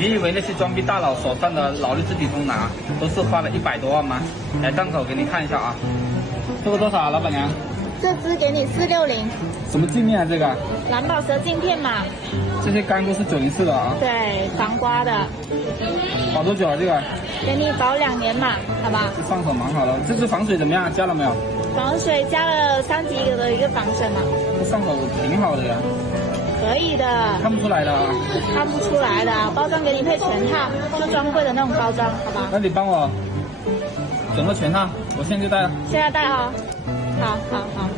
你以为那些装逼大佬手上的劳力士比丰拿都是花了100多万吗？来，档口给你看一下啊，这个多少啊，老板娘？这支给你460，什么镜面啊？这个？蓝宝石镜片嘛。这些钢都是904的啊。对，防刮的。保多久啊？这个？给你保2年嘛，好吧？这上手蛮好的，这支防水怎么样？加了没有？防水加了3级的一个防水嘛。这上手挺好的呀。可以的。看不出来的啊。看不出来的，包装给你配全套，就专柜的那种包装，好吧？那你帮我整个全套，我现在就带了。现在带哈。好好好。